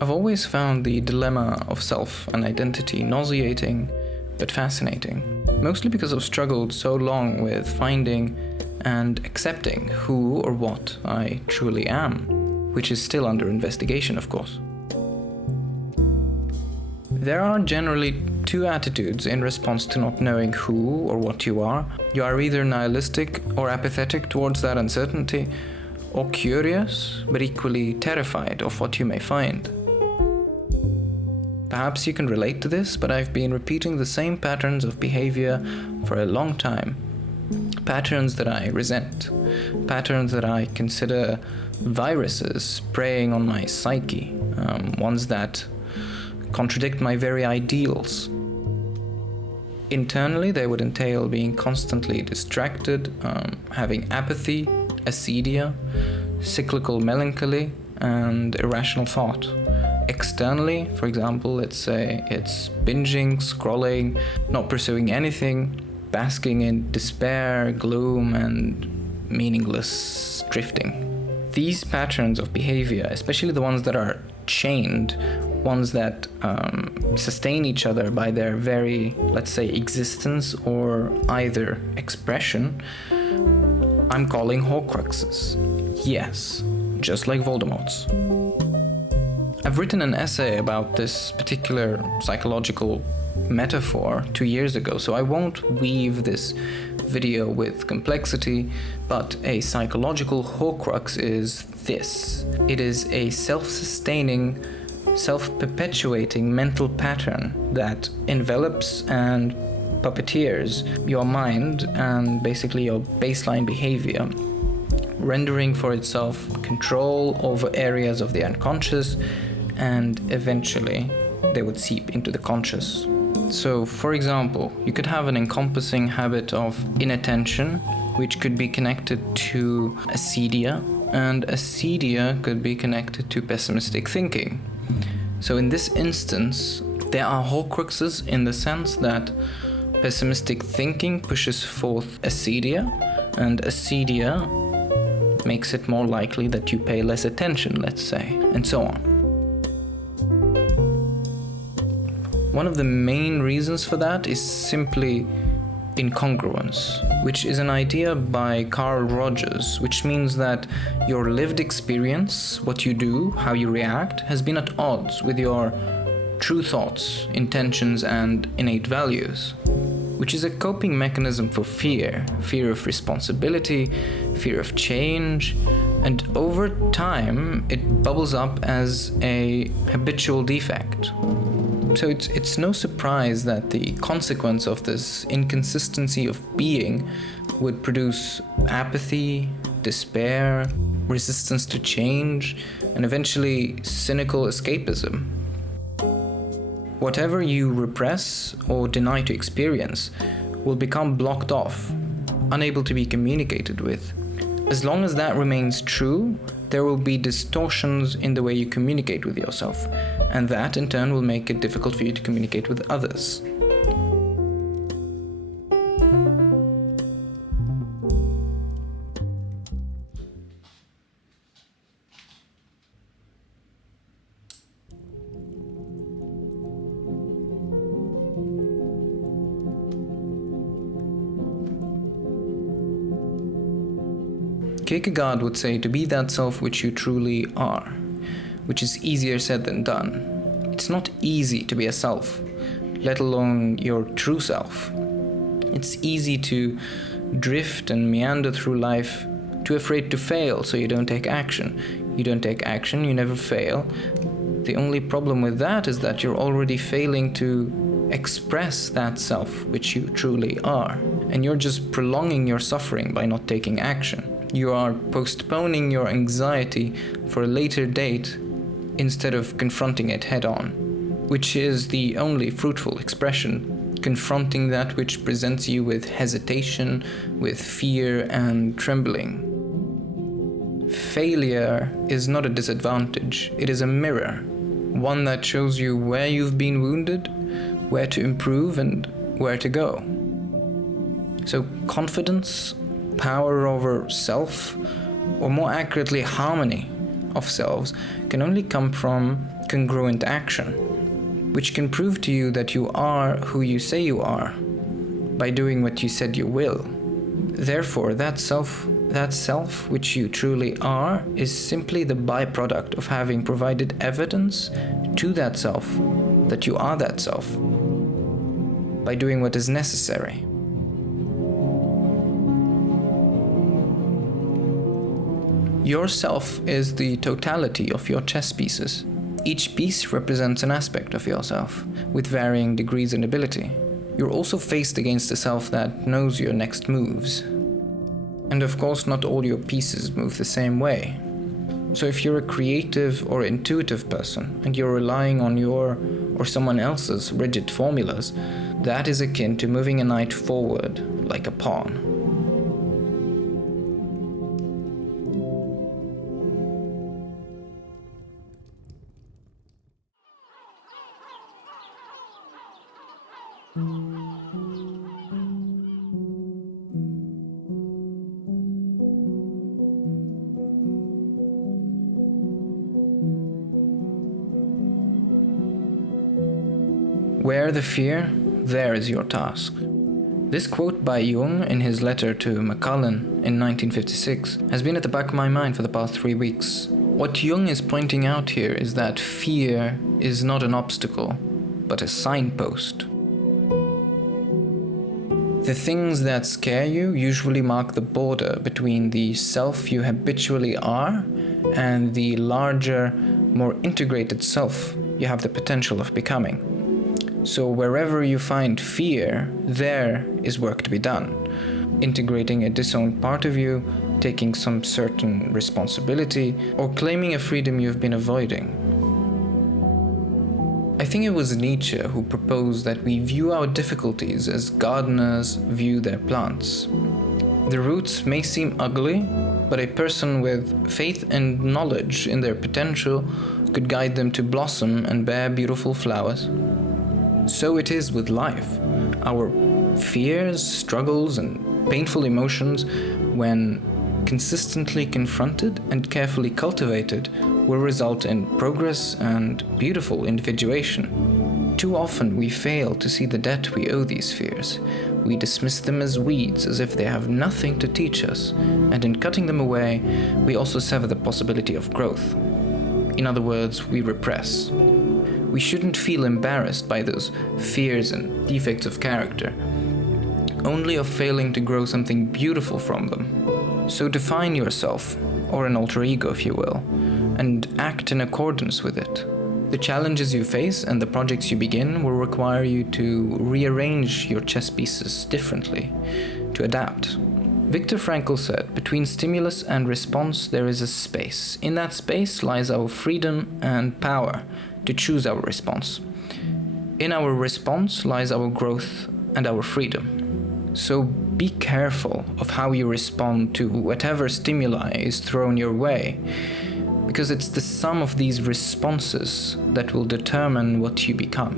I've always found the dilemma of self and identity nauseating but fascinating, mostly because I've struggled so long with finding and accepting who or what I truly am, which is still under investigation, of course. There are generally two attitudes in response to not knowing who or what you are. You are either nihilistic or apathetic towards that uncertainty, or curious but equally terrified of what you may find. Perhaps you can relate to this, but I've been repeating the same patterns of behavior for a long time. Patterns that I resent, patterns that I consider viruses preying on my psyche, ones that contradict my very ideals. Internally, they would entail being constantly distracted, having apathy, acedia, cyclical melancholy, and irrational thought. Externally, for example, let's say it's binging, scrolling, not pursuing anything, basking in despair, gloom, and meaningless drifting. These patterns of behavior, especially the ones that are chained, ones that sustain each other by their very, let's say, existence or either expression, I'm calling horcruxes. Yes, just like Voldemort's. I've written an essay about this particular psychological metaphor 2 years ago, so I won't weave this video with complexity, but a psychological horcrux is this. It is a self-sustaining, self-perpetuating mental pattern that envelops and puppeteers your mind and basically your baseline behavior, rendering for itself control over areas of the unconscious, and eventually they would seep into the conscious. So, for example, you could have an encompassing habit of inattention, which could be connected to acedia, and acedia could be connected to pessimistic thinking. So in this instance, there are horcruxes in the sense that pessimistic thinking pushes forth acedia, and acedia makes it more likely that you pay less attention, let's say, and so on. One of the main reasons for that is simply incongruence, which is an idea by Carl Rogers, which means that your lived experience, what you do, how you react, has been at odds with your true thoughts, intentions, and innate values, which is a coping mechanism for fear of responsibility, fear of change, and over time it bubbles up as a habitual defect. So it's no surprise that the consequence of this inconsistency of being would produce apathy, despair, resistance to change, and eventually cynical escapism. Whatever you repress or deny to experience will become blocked off, unable to be communicated with. As long as that remains true, there will be distortions in the way you communicate with yourself, and that in turn will make it difficult for you to communicate with others. Kierkegaard would say to be that self which you truly are, which is easier said than done. It's not easy to be a self, let alone your true self. It's easy to drift and meander through life, too afraid to fail, so you don't take action. You don't take action, you never fail. The only problem with that is that you're already failing to express that self which you truly are, and you're just prolonging your suffering by not taking action. You are postponing your anxiety for a later date instead of confronting it head on, which is the only fruitful expression, confronting that which presents you with hesitation, with fear and trembling. Failure is not a disadvantage, it is a mirror, one that shows you where you've been wounded, where to improve and where to go. So confidence, power over self, or more accurately harmony of selves, can only come from congruent action, which can prove to you that you are who you say you are by doing what you said you will. Therefore, that self which you truly are is simply the byproduct of having provided evidence to that self that you are that self by doing what is necessary. Your self is the totality of your chess pieces. Each piece represents an aspect of yourself, with varying degrees and ability. You're also faced against a self that knows your next moves. And of course, not all your pieces move the same way. So if you're a creative or intuitive person, and you're relying on your or someone else's rigid formulas, that is akin to moving a knight forward like a pawn. Where the fear, there is your task. This quote by Jung in his letter to Macallan in 1956 has been at the back of my mind for the past 3 weeks. What Jung is pointing out here is that fear is not an obstacle, but a signpost. The things that scare you usually mark the border between the self you habitually are and the larger, more integrated self you have the potential of becoming. So wherever you find fear, there is work to be done. Integrating a disowned part of you, taking some certain responsibility, or claiming a freedom you've been avoiding. I think it was Nietzsche who proposed that we view our difficulties as gardeners view their plants. The roots may seem ugly, but a person with faith and knowledge in their potential could guide them to blossom and bear beautiful flowers. So it is with life. Our fears, struggles, and painful emotions, when consistently confronted and carefully cultivated, will result in progress and beautiful individuation. Too often we fail to see the debt we owe these fears. We dismiss them as weeds, as if they have nothing to teach us, and in cutting them away, we also sever the possibility of growth. In other words, we repress. We shouldn't feel embarrassed by those fears and defects of character, only of failing to grow something beautiful from them. So define yourself, or an alter ego if you will, and act in accordance with it. The challenges you face and the projects you begin will require you to rearrange your chess pieces differently, to adapt. Viktor Frankl said, "Between stimulus and response there is a space. In that space lies our freedom and power to choose our response. In our response lies our growth and our freedom." So be careful of how you respond to whatever stimuli is thrown your way, because it's the sum of these responses that will determine what you become.